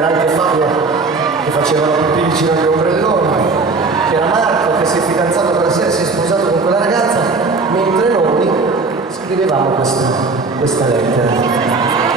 c'era anche Fabio che faceva la pipì vicino agli ombrelloni, c'era Marco che si è fidanzato quella sera, si è sposato con quella ragazza, mentre noi scrivevamo questa lettera.